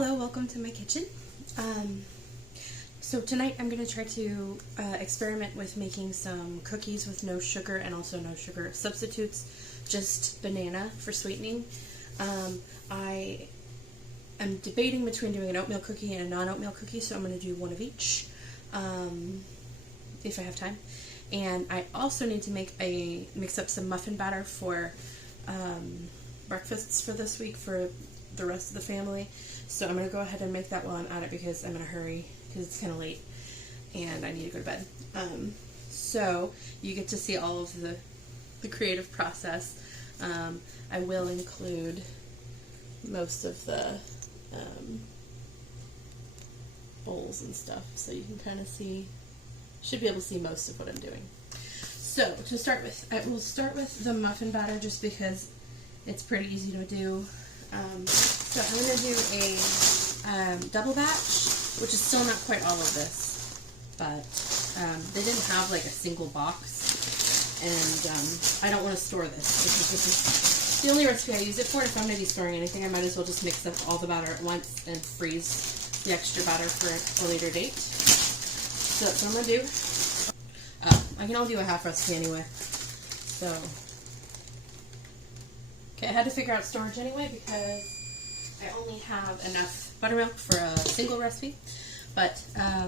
Hello, welcome to my kitchen. So tonight I'm going to try to experiment with making some cookies with no sugar and also no sugar substitutes, just banana for sweetening. I am debating between doing an oatmeal cookie and a non-oatmeal cookie, so I'm going to do one of each if I have time. And I also need to mix up some muffin batter for breakfasts for this week for the rest of the family. So I'm going to go ahead and make that while I'm at it because I'm in a hurry because it's kind of late and I need to go to bed. So you get to see all of the creative process. I will include most of the bowls and stuff so you can kind of see, should be able to see most of what I'm doing. So to start with, I will start with the muffin batter just because it's pretty easy to do. So I'm going to do a double batch, which is still not quite all of this, but they didn't have like a single box, and I don't want to store this because this is the only recipe I use it for. If I'm going to be storing anything, I might as well just mix up all the batter at once and freeze the extra batter for a later date. So that's what I'm going to do. I can only do a half recipe anyway, so... Okay, I had to figure out storage anyway because I only have enough buttermilk for a single recipe. But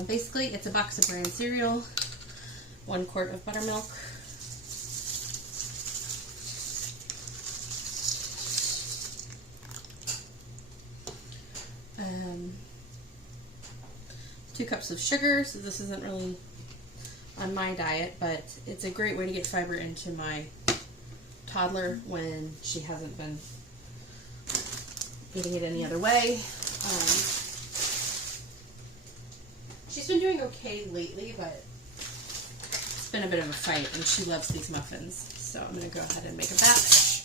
basically, it's a box of bran cereal, 1 quart of buttermilk, two cups of sugar. So this isn't really on my diet, but it's a great way to get fiber into my toddler when she hasn't been eating it any other way. She's been doing okay lately, but it's been a bit of a fight, and she loves these muffins. So I'm going to go ahead and make a batch.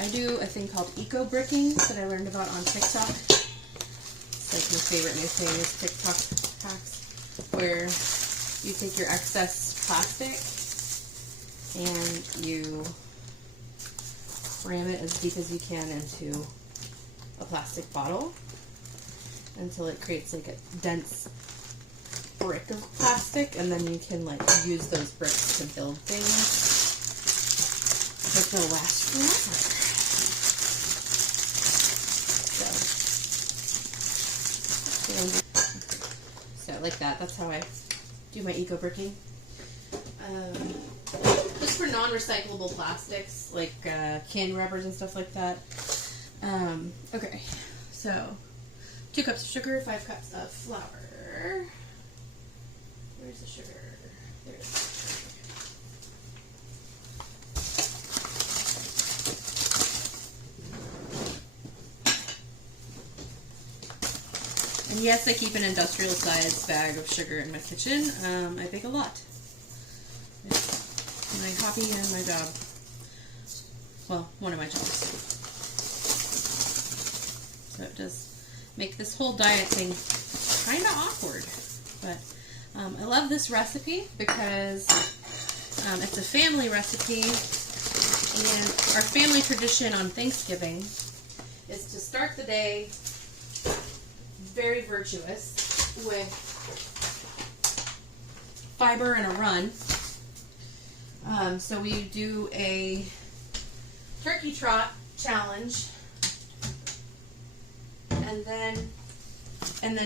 I do a thing called eco-bricking that I learned about on TikTok. It's like my favorite new thing is TikTok hacks, where you take your excess plastic and you cram it as deep as you can into a plastic bottle until it creates like a dense brick of plastic, and then you can like use those bricks to build things that will last forever. So like that. That's how I do my eco bricking. Just for non-recyclable plastics, like candy wrappers and stuff like that. Okay, so 2 cups of sugar, 5 cups of flour. Where's the sugar? There it is. And yes, I keep an industrial-sized bag of sugar in my kitchen. I bake a lot. My hobby and my job. Well, one of my jobs. So it does make this whole diet thing kind of awkward. But I love this recipe because it's a family recipe, and our family tradition on Thanksgiving is to start the day very virtuous with fiber and a run. So we do a turkey trot challenge, and then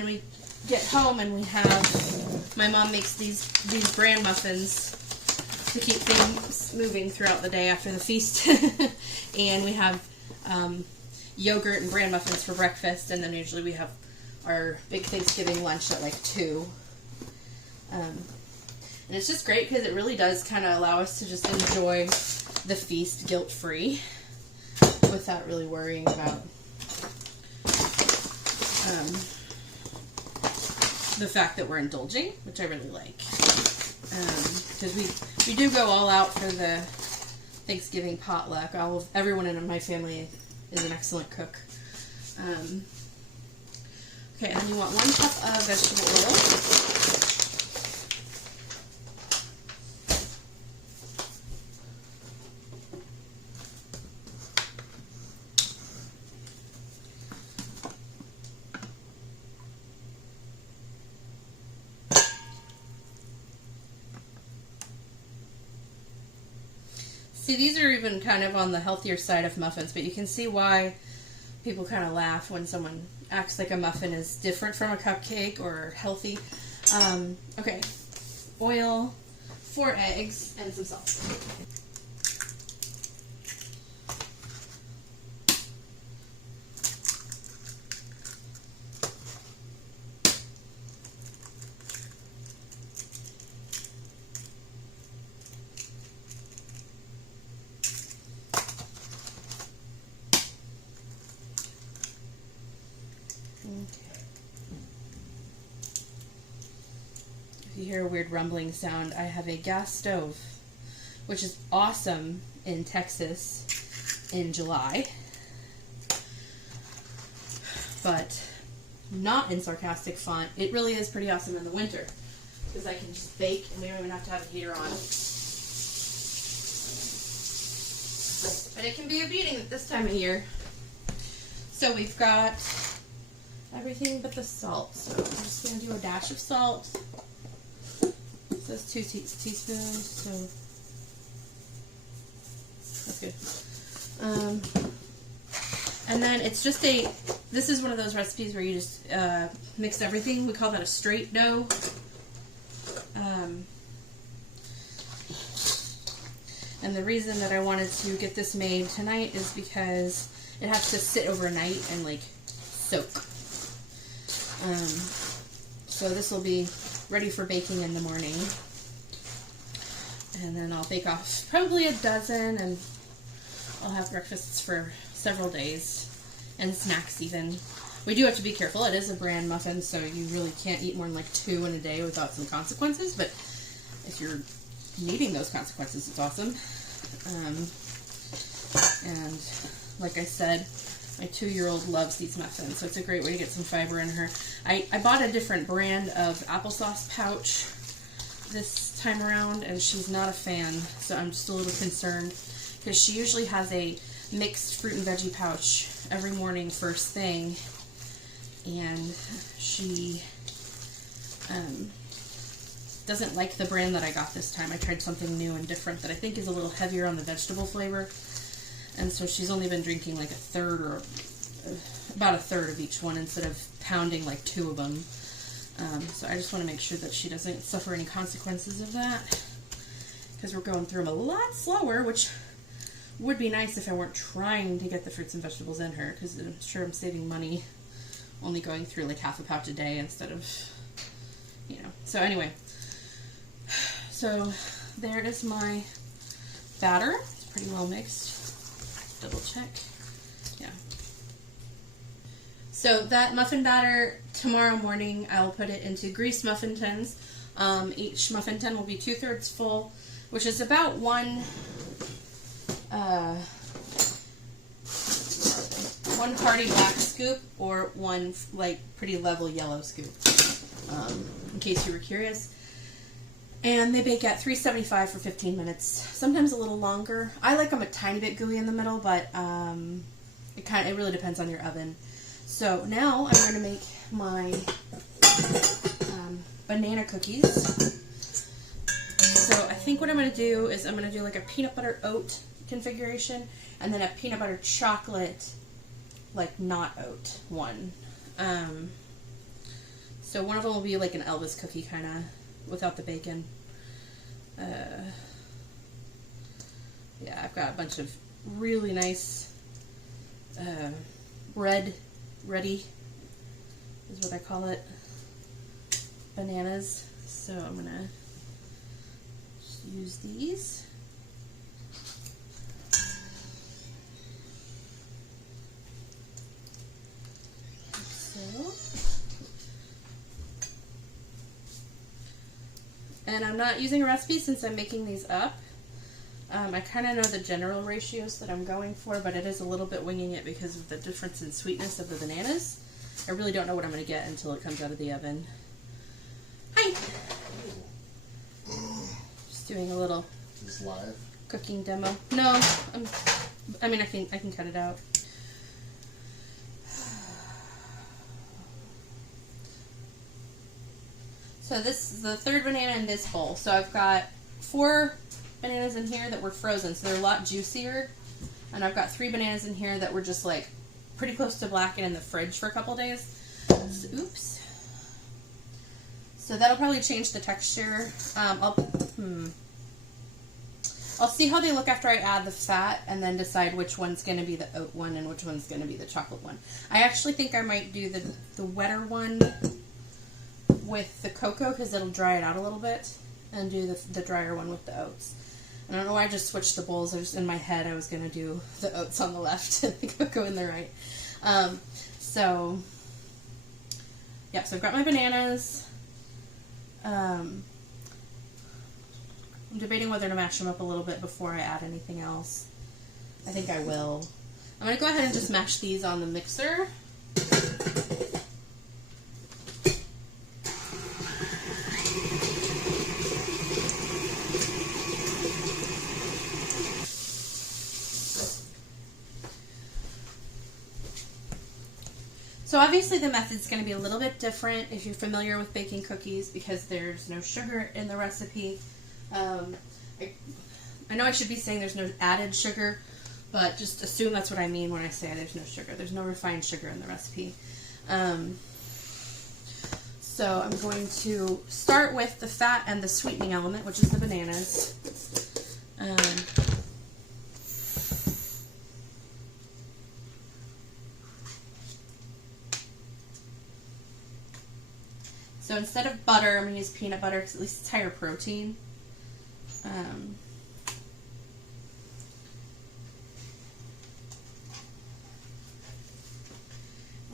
we get home and we have, my mom makes these bran muffins to keep things moving throughout the day after the feast. And we have yogurt and bran muffins for breakfast, and then usually we have our big Thanksgiving lunch at like 2. And it's just great because it really does kind of allow us to just enjoy the feast guilt-free without really worrying about the fact that we're indulging, which I really like. Because we do go all out for the Thanksgiving potluck. Everyone in my family is an excellent cook. Okay, and then you want 1 cup of vegetable oil. See, these are even kind of on the healthier side of muffins, but you can see why people kind of laugh when someone acts like a muffin is different from a cupcake or healthy. Okay, oil, 4 eggs, and some salt. If you hear a weird rumbling sound, I have a gas stove, which is awesome in Texas in July, but not in sarcastic font. It really is pretty awesome in the winter because I can just bake and we don't even have to have a heater on. But it can be a beating at this time of year. So we've got everything but the salt. So I'm just going to do a dash of salt. It says 2 teaspoons, so that's good. And then it's just this is one of those recipes where you just mix everything. We call that a straight dough. And the reason that I wanted to get this made tonight is because it has to sit overnight and like soak. So this will be ready for baking in the morning. And then I'll bake off probably a dozen and I'll have breakfasts for several days and snacks even. We do have to be careful. It is a bran muffin, so you really can't eat more than like 2 in a day without some consequences, but if you're needing those consequences, it's awesome. And like I said, my 2-year-old loves these muffins, so it's a great way to get some fiber in her. I bought a different brand of applesauce pouch this time around, and she's not a fan, so I'm just a little concerned because she usually has a mixed fruit and veggie pouch every morning first thing, and she doesn't like the brand that I got this time. I tried something new and different that I think is a little heavier on the vegetable flavor, and so she's only been drinking like about a third of each one instead of pounding like 2 of them. So I just want to make sure that she doesn't suffer any consequences of that, because we're going through them a lot slower, which would be nice if I weren't trying to get the fruits and vegetables in her, because I'm sure I'm saving money only going through like half a pouch a day instead of, you know. So anyway, so there is my batter. It's pretty well mixed. Double check. Yeah. So that muffin batter, tomorrow morning I'll put it into greased muffin tins. Each muffin tin will be 2/3 full, which is about one hearty black scoop or one like pretty level yellow scoop, in case you were curious. And they bake at 375 for 15 minutes, sometimes a little longer. I like them a tiny bit gooey in the middle, but it really depends on your oven. So now I'm going to make my banana cookies. So I think what I'm going to do is I'm going to do like a peanut butter oat configuration and then a peanut butter chocolate, like not oat one. So one of them will be like an Elvis cookie kind of without the bacon. Yeah, I've got a bunch of really nice ready is what I call it, bananas. So I'm gonna just use these. So, and I'm not using a recipe since I'm making these up. I kind of know the general ratios that I'm going for, but it is a little bit winging it because of the difference in sweetness of the bananas. I really don't know what I'm going to get until it comes out of the oven. Hi! Just doing a little live cooking demo. No, I mean I can cut it out. So this is the third banana in this bowl. So I've got 4 bananas in here that were frozen, so they're a lot juicier. And I've got 3 bananas in here that were just like pretty close to black and in the fridge for a couple days. So, oops. So that'll probably change the texture. I'll see how they look after I add the fat and then decide which one's going to be the oat one and which one's going to be the chocolate one. I actually think I might do the wetter one with the cocoa because it'll dry it out a little bit, and do the drier one with the oats. And I don't know why I just switched the bowls. I was in my head I was going to do the oats on the left and the cocoa in the right. So I've got my bananas. I'm debating whether to mash them up a little bit before I add anything else. I think I will. I'm going to go ahead and just mash these on the mixer. So obviously the method's going to be a little bit different if you're familiar with baking cookies because there's no sugar in the recipe. I know I should be saying there's no added sugar, but just assume that's what I mean when I say there's no sugar. There's no refined sugar in the recipe. So I'm going to start with the fat and the sweetening element, which is the bananas. So instead of butter, I'm going to use peanut butter because at least it's higher protein. And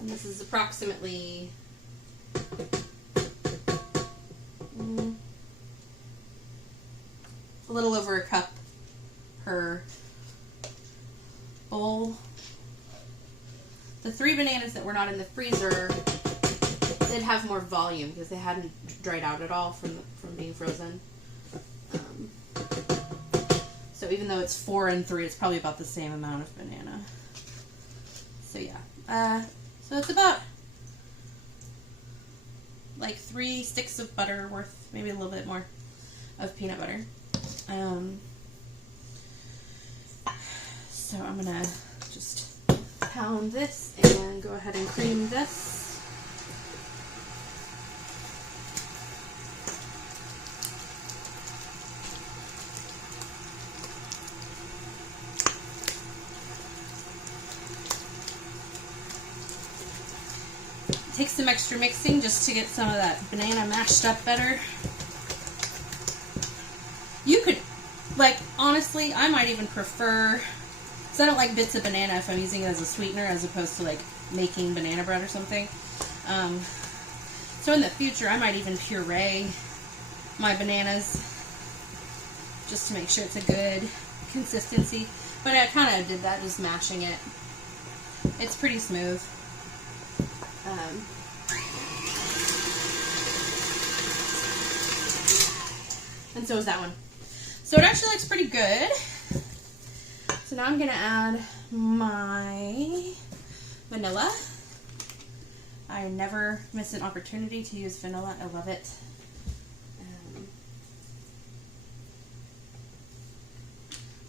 this is approximately a little over a cup per bowl. The 3 bananas that were not in the freezer did have more volume because they hadn't dried out at all from being frozen. So even though it's 4 and 3, it's probably about the same amount of banana. So yeah. So it's about like 3 sticks of butter worth, maybe a little bit more, of peanut butter. So I'm gonna just pound this and go ahead and cream this. Take some extra mixing just to get some of that banana mashed up better. You could, like, honestly, I might even prefer, because I don't like bits of banana if I'm using it as a sweetener as opposed to like making banana bread or something. So in the future, I might even puree my bananas just to make sure it's a good consistency. But I kind of did that just mashing it. It's pretty smooth. And so is that one. So it actually looks pretty good. So now I'm going to add my vanilla. I never miss an opportunity to use vanilla. I love it.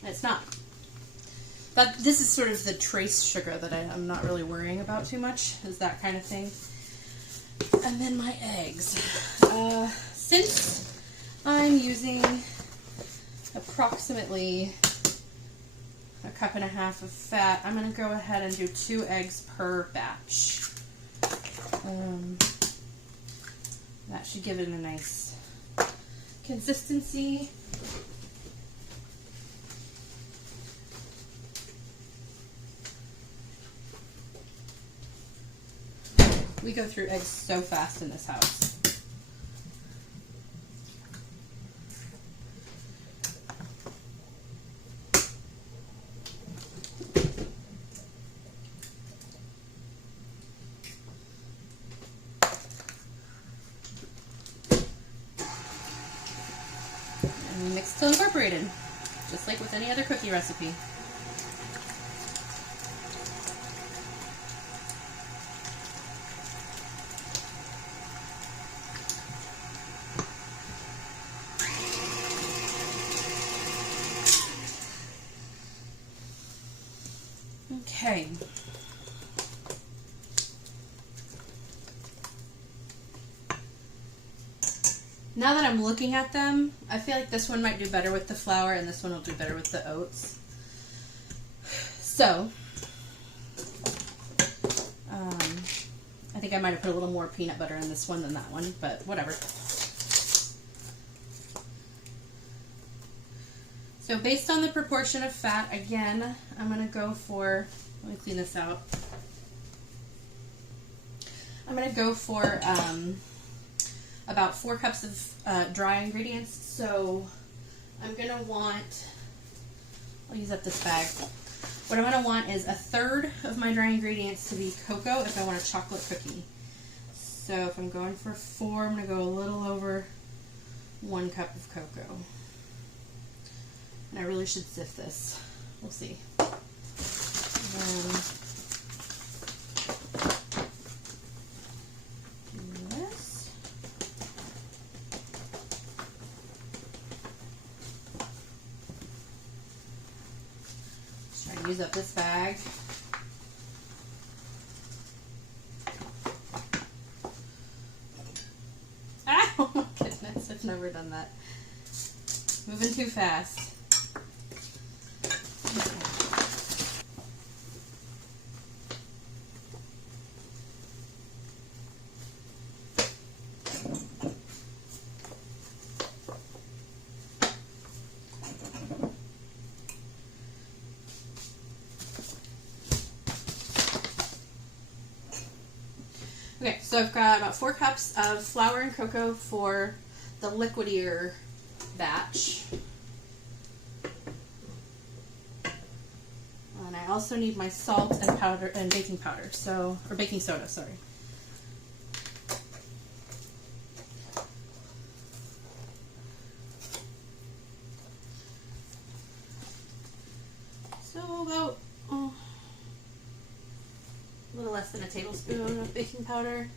It's not, but this is sort of the trace sugar that I'm not really worrying about too much, is that kind of thing. And then my eggs. Since I'm using approximately a cup and a half of fat, I'm going to go ahead and do 2 eggs per batch. That should give it a nice consistency. We go through eggs so fast in this house. And we mix till incorporated, just like with any other cookie recipe. Okay. Now that I'm looking at them, I feel like this one might do better with the flour and this one will do better with the oats. So, I think I might have put a little more peanut butter in this one than that one, but whatever. So based on the proportion of fat, again, I'm going to go for, let me clean this out. I'm going to go for about 4 cups of dry ingredients. So I'm going to want, I'll use up this bag. What I'm going to want is 1/3 of my dry ingredients to be cocoa if I want a chocolate cookie. So if I'm going for 4, I'm going to go a little over 1 cup of cocoa. And I really should sift this. We'll see. Do this. Just try to use up this bag. Oh my goodness, I've never done that. Moving too fast. Okay, so I've got about 4 cups of flour and cocoa for the liquidier batch. And I also need my salt and powder and baking powder, or baking soda, sorry. So about a little less than a tablespoon of baking powder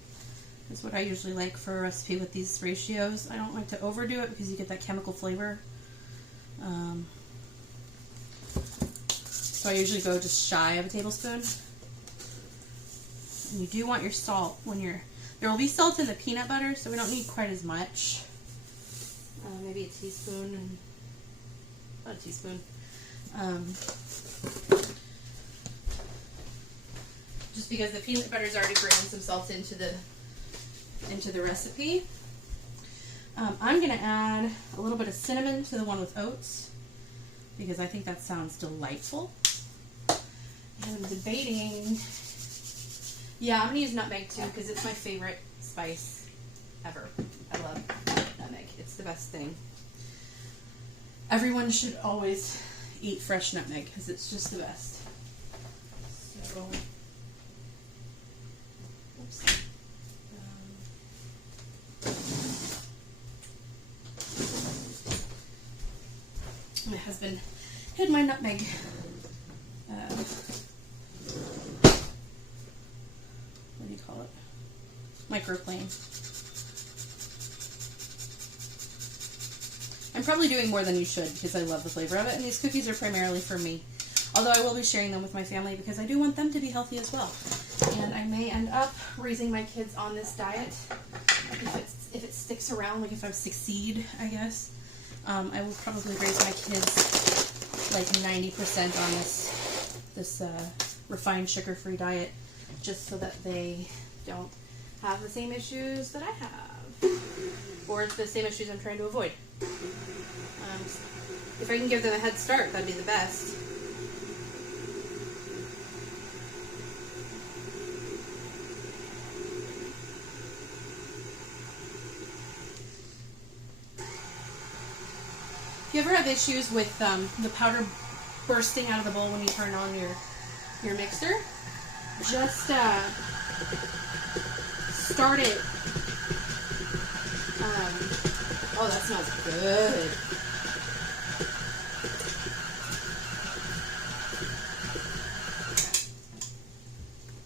is what I usually like for a recipe with these ratios. I don't like to overdo it because you get that chemical flavor. So I usually go just shy of a tablespoon. And you do want your salt when there will be salt in the peanut butter, so we don't need quite as much. Maybe a teaspoon, and about a teaspoon. Just because the peanut butter's already bringing some salt into the recipe. I'm going to add a little bit of cinnamon to the one with oats because I think that sounds delightful. And I'm debating, yeah, I'm going to use nutmeg too because it's my favorite spice ever. I love nutmeg. It's the best thing. Everyone should always eat fresh nutmeg because it's just the best. So, oops. My husband hid my nutmeg. What do you call it? Microplane. I'm probably doing more than you should because I love the flavor of it, and these cookies are primarily for me. Although I will be sharing them with my family because I do want them to be healthy as well. And I may end up raising my kids on this diet if it sticks around, like if I succeed, I guess. I will probably raise my kids like 90% on this refined sugar-free diet just so that they don't have the same issues that I have. Or the same issues I'm trying to avoid. If I can give them a head start, that'd be the best. If you ever have issues with the powder bursting out of the bowl when you turn on your mixer, just start it. Oh, that smells good.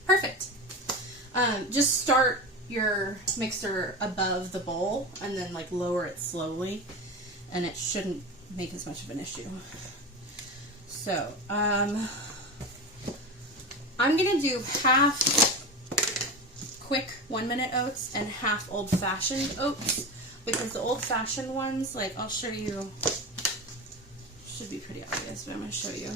Perfect. Just start your mixer above the bowl and then like lower it slowly, and it shouldn't make as much of an issue. So, I'm going to do half quick 1 minute oats and half old-fashioned oats, because the old-fashioned ones, like I'll show you, should be pretty obvious, but I'm going to show you.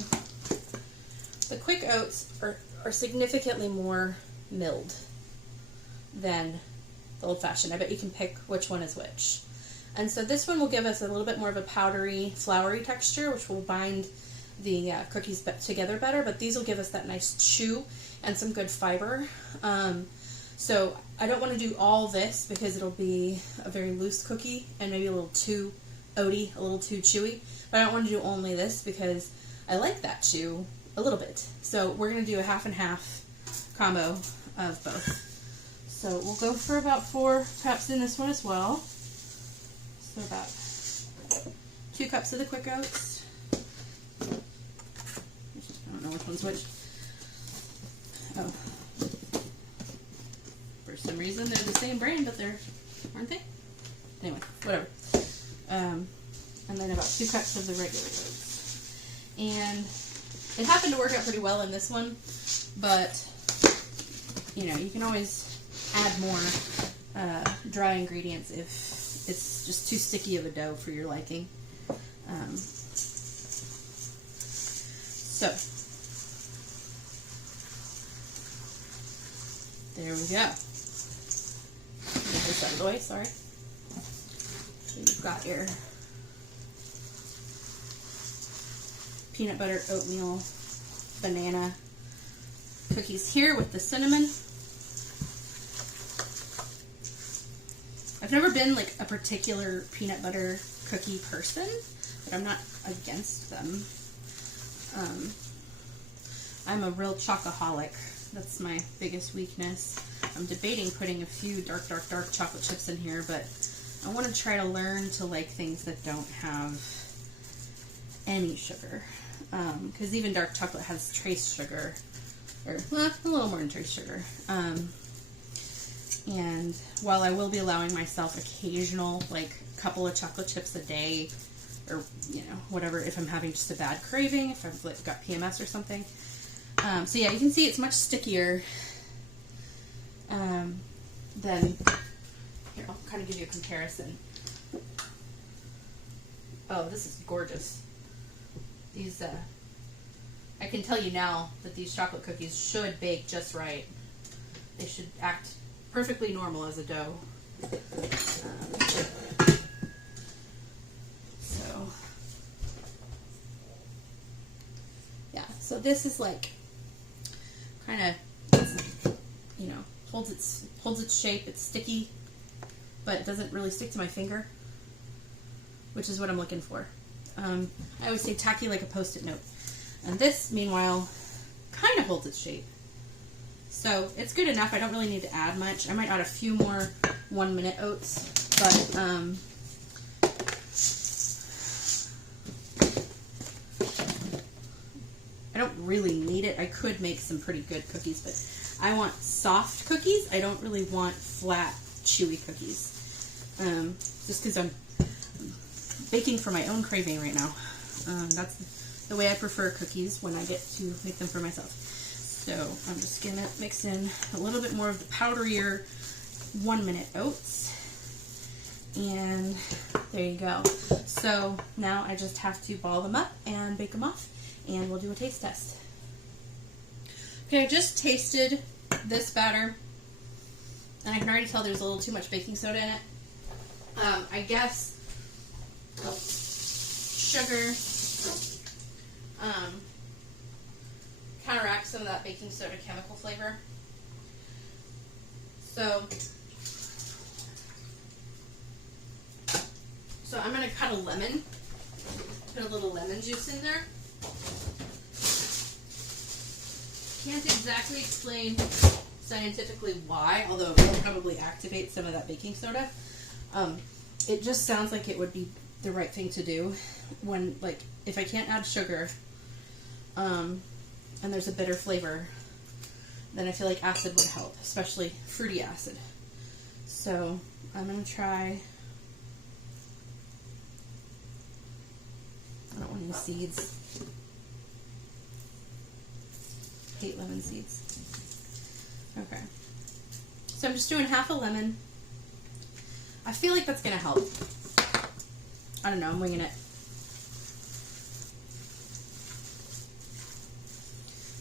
The quick oats are significantly more milled than the old-fashioned. I bet you can pick which one is which. And so this one will give us a little bit more of a powdery, floury texture, which will bind the cookies together better, but these will give us that nice chew and some good fiber. So I don't want to do all this because it'll be a very loose cookie and maybe a little too oaty, a little too chewy. But I don't want to do only this because I like that chew a little bit. So we're going to do a half and half combo of both. So we'll go for about 4 cups in this one as well. So about 2 cups of the quick oats. I don't know which one's which. Oh. For some reason they're the same brand, but aren't they? Anyway, whatever. And then about 2 cups of the regular oats. And it happened to work out pretty well in this one, but you know, you can always add more dry ingredients if it's just too sticky of a dough for your liking. So there we go. Get this out of the way, sorry. So you've got your peanut butter, oatmeal, banana cookies here with the cinnamon. I've never been like a particular peanut butter cookie person, but I'm not against them. I'm a real chocoholic. That's my biggest weakness. I'm debating putting a few dark chocolate chips in here, but I want to try to learn to like things that don't have any sugar. Because even dark chocolate has trace sugar, or well, a little more than trace sugar. And while I will be allowing myself occasional, like, couple of chocolate chips a day, or, you know, whatever, if I'm having just a bad craving, if I've like, got PMS or something. So yeah, you can see it's much stickier than, here, I'll kind of give you a comparison. Oh, this is gorgeous. These, I can tell you now that these chocolate cookies should bake just right. They should act perfectly normal as a dough. So, yeah, so this is like, kind of, you know, holds its shape. It's sticky, but it doesn't really stick to my finger, which is what I'm looking for. I always say tacky like a Post-it note. And this, meanwhile, kind of holds its shape. So it's good enough. I don't really need to add much. I might add a few more 1 minute oats, but I don't really need it. I could make some pretty good cookies, but I want soft cookies. I don't really want flat, chewy cookies. Just because I'm baking for my own craving right now. That's the way I prefer cookies when I get to make them for myself. So I'm just going to mix in a little bit more of the powderier 1 minute oats. And there you go. So now I just have to ball them up and bake them off, and we'll do a taste test. Okay, I just tasted this batter, and I can already tell there's a little too much baking soda in it. I guess sugar counteracts some of that baking soda chemical flavor. So I'm going to cut a lemon, put a little lemon juice in there. Can't exactly explain scientifically why, although it will probably activate some of that baking soda. It just sounds like it would be the right thing to do when, like, if I can't add sugar, and there's a bitter flavor, then I feel like acid would help, especially fruity acid. So I'm going to try, I don't want any seeds. hate lemon seeds. Okay. So I'm just doing half a lemon. I feel like that's going to help. I don't know, I'm winging it.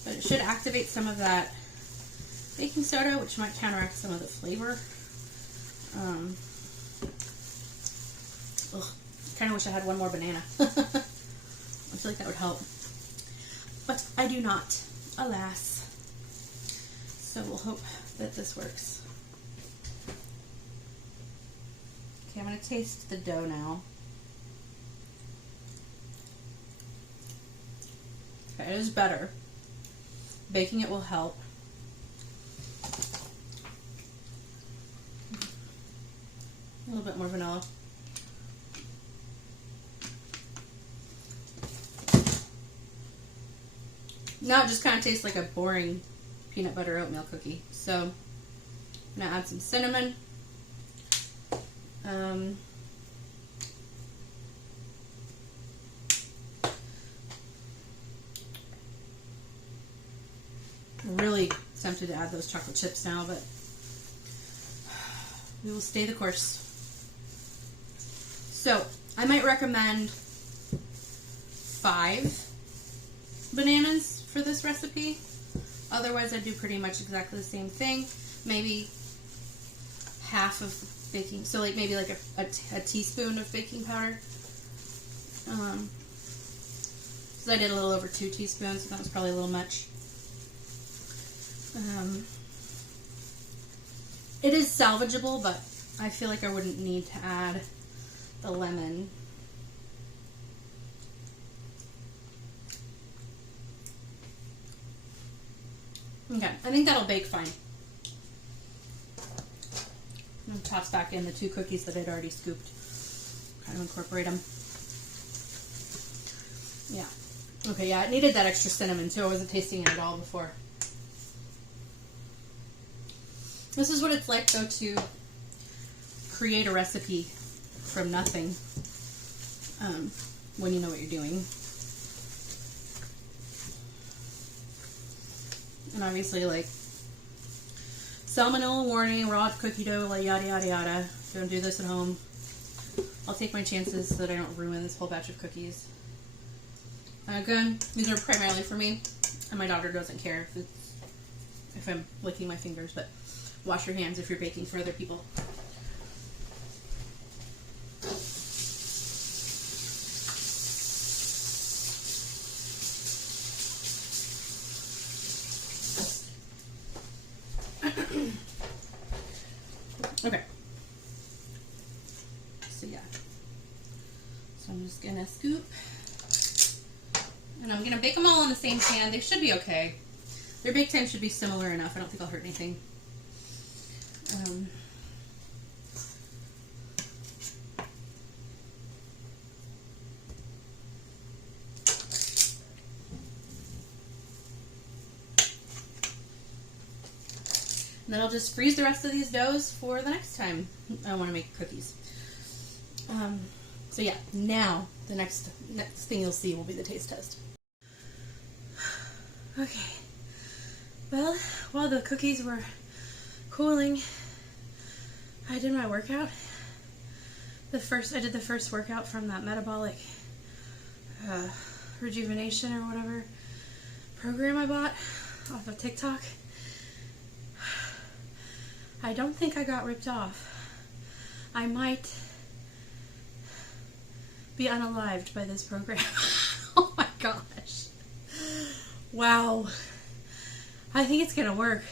But it should activate some of that baking soda, which might counteract some of the flavor. I kind of wish I had one more banana. I feel like that would help. But I do not, alas. So we'll hope that this works. Okay, I'm going to taste the dough now. Okay, it is better. Baking it will help. A little bit more vanilla. Now it just kind of tastes like a boring peanut butter oatmeal cookie. So I'm going to add some cinnamon. I'm really tempted to add those chocolate chips now, but we will stay the course. So I might recommend 5 bananas for this recipe. Otherwise, I do pretty much exactly the same thing. Maybe half of baking, so like maybe like a teaspoon of baking powder. So I did a little over 2 teaspoons, so that was probably a little much. It is salvageable, but I feel like I wouldn't need to add the lemon. Okay, I think that'll bake fine. I'm going to toss back in the 2 cookies that I'd already scooped. Kind of incorporate them. Yeah. Okay, yeah, it needed that extra cinnamon too. I wasn't tasting it at all before. This is what it's like, though, to create a recipe from nothing when you know what you're doing. And obviously, like, salmonella warning, raw cookie dough, like yada yada yada. Don't do this at home. I'll take my chances so that I don't ruin this whole batch of cookies. Again, these are primarily for me, and my daughter doesn't care if I'm licking my fingers, but wash your hands if you're baking for other people. Okay. So yeah. So I'm just gonna scoop. And I'm gonna bake them all in the same pan. They should be okay. Their bake time should be similar enough. I don't think I'll hurt anything. And then I'll just freeze the rest of these doughs for the next time I want to make cookies. So yeah, now the next thing you'll see will be the taste test. Okay. Well, while the cookies were cooling, I did my workout. I did the first workout from that metabolic rejuvenation or whatever program I bought off of TikTok. I don't think I got ripped off. I might be unalived by this program. Oh my gosh. Wow. I think it's gonna work.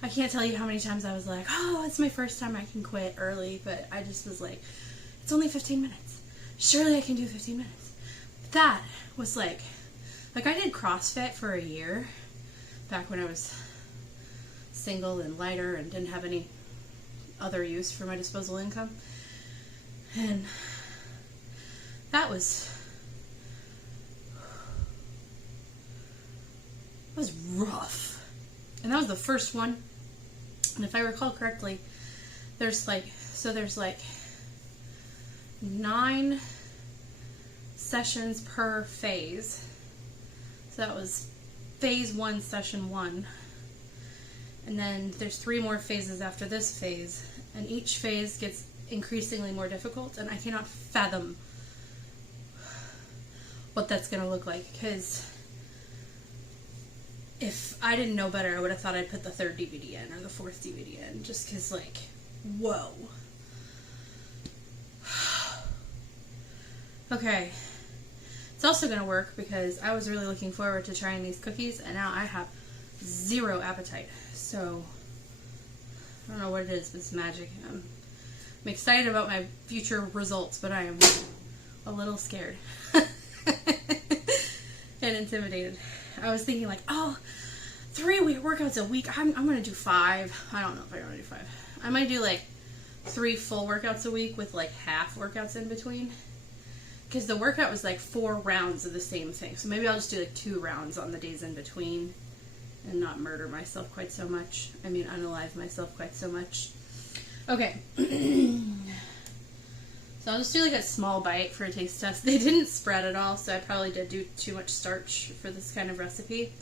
I can't tell you how many times I was like, oh, it's my first time I can quit early, but I just was like, it's only 15 minutes. Surely I can do 15 minutes. But that was like I did CrossFit for a year back when I was single and lighter and didn't have any other use for my disposable income. And that was rough. And that was the first one. And if I recall correctly, there's 9 sessions per phase. So that was phase 1, session 1. And then there's 3 more phases after this phase. And each phase gets increasingly more difficult. And I cannot fathom what that's going to look like. Because if I didn't know better, I would have thought I'd put the 3rd DVD in or the 4th DVD in. Just because, like, whoa. Okay. It's also going to work because I was really looking forward to trying these cookies, and now I have 0 appetite. So, I don't know what it is, but it's magic. I'm excited about my future results, but I am a little scared and intimidated. I was thinking like, oh, 3 workouts a week. I'm going to do 5. I don't know if I'm going to do 5. I might do like 3 full workouts a week with like half workouts in between. Because the workout was like 4 rounds of the same thing. So maybe I'll just do like 2 rounds on the days in between and not murder myself quite so much. I mean, unalive myself quite so much. Okay. So I'll just do like a small bite for a taste test. They didn't spread at all, so I probably did do too much starch for this kind of recipe.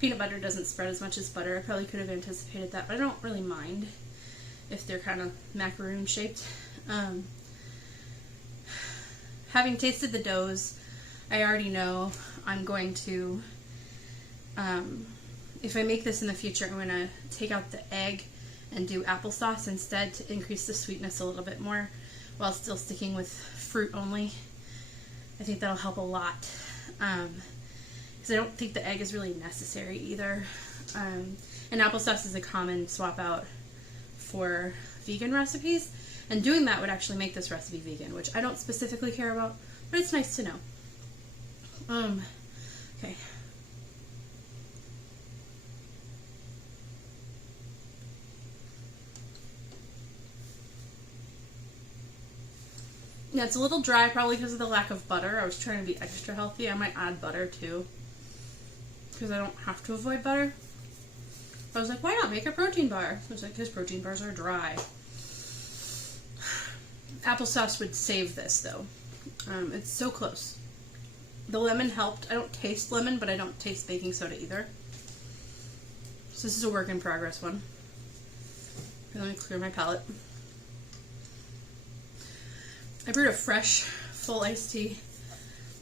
Peanut butter doesn't spread as much as butter. I probably could have anticipated that, but I don't really mind if they're kind of macaroon shaped. Having tasted the doughs, I already know I'm going to, if I make this in the future, I'm going to take out the egg and do applesauce instead to increase the sweetness a little bit more while still sticking with fruit only. I think that'll help a lot because I don't think the egg is really necessary either. And applesauce is a common swap out for vegan recipes. And doing that would actually make this recipe vegan, which I don't specifically care about, but it's nice to know. Okay. Yeah, it's a little dry, probably because of the lack of butter. I was trying to be extra healthy. I might add butter too, because I don't have to avoid butter. I was like, why not make a protein bar? I was like, because protein bars are dry. Applesauce would save this, though. It's so close. The lemon helped. I don't taste lemon, but I don't taste baking soda either. So this is a work in progress one. Let me clear my palate. I brewed a fresh, full iced tea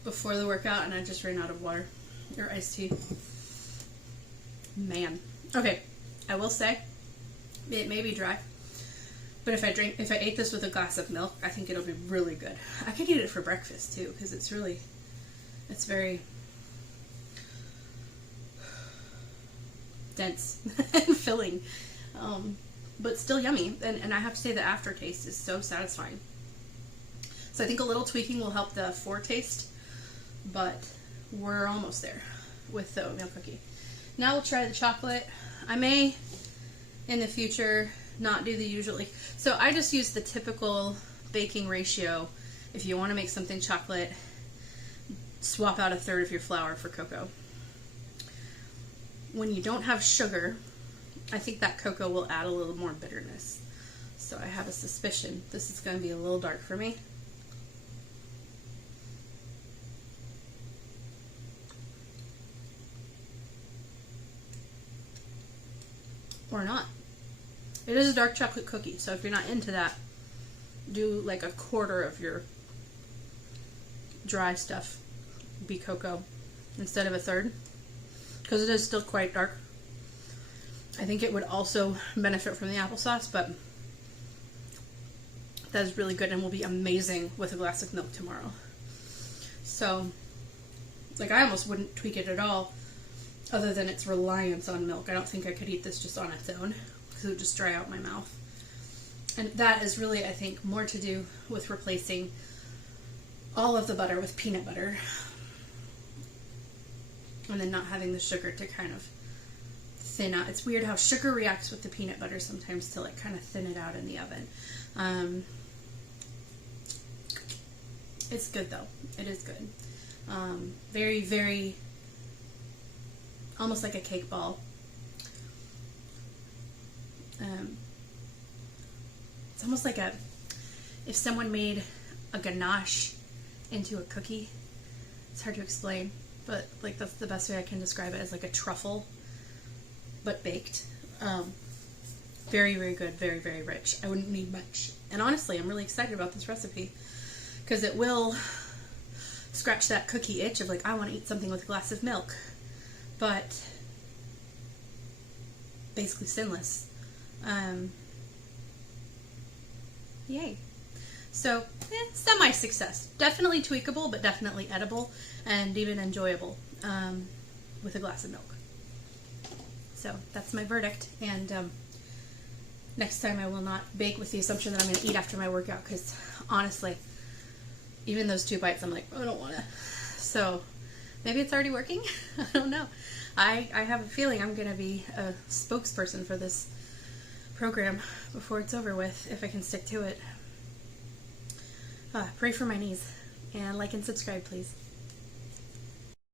before the workout, and I just ran out of water. Or iced tea. Man. Okay, I will say, it may be dry. But if I ate this with a glass of milk, I think it'll be really good. I could eat it for breakfast too, because it's very dense and filling, but still yummy. And I have to say the aftertaste is so satisfying. So I think a little tweaking will help the foretaste, but we're almost there with the oatmeal cookie. Now we'll try the chocolate. I may, in the future, not do the usually. So I just use the typical baking ratio. If you want to make something chocolate, swap out 1/3 of your flour for cocoa. When you don't have sugar, I think that cocoa will add a little more bitterness. So I have a suspicion this is going to be a little dark for me. Or not. It is a dark chocolate cookie, so if you're not into that, do like 1/4 of your dry stuff be cocoa instead of 1/3, because it is still quite dark. I think it would also benefit from the applesauce, but that is really good and will be amazing with a glass of milk tomorrow. So, like, I almost wouldn't tweak it at all, other than its reliance on milk. I don't think I could eat this just on its own, because it would just dry out my mouth. And that is really, I think, more to do with replacing all of the butter with peanut butter. And then not having the sugar to kind of thin out. It's weird how sugar reacts with the peanut butter sometimes to like kind of thin it out in the oven. It's good though. It is good. Very, very, almost like a cake ball. It's almost like if someone made a ganache into a cookie. It's hard to explain. but like that's the best way I can describe it, as like a truffle, but baked. Very, very good, very, very rich. I wouldn't need much. And honestly, I'm really excited about this recipe because it will scratch that cookie itch of like, I want to eat something with a glass of milk, but basically sinless. Yay. So, semi-success. Definitely tweakable, but definitely edible and even enjoyable with a glass of milk. So that's my verdict, and next time I will not bake with the assumption that I'm going to eat after my workout, because honestly, even those 2 bites, I'm like, oh, I don't want to. So maybe it's already working. I don't know. I have a feeling I'm going to be a spokesperson for this program before it's over with, if I can stick to it. Pray for my knees, and like and subscribe, please.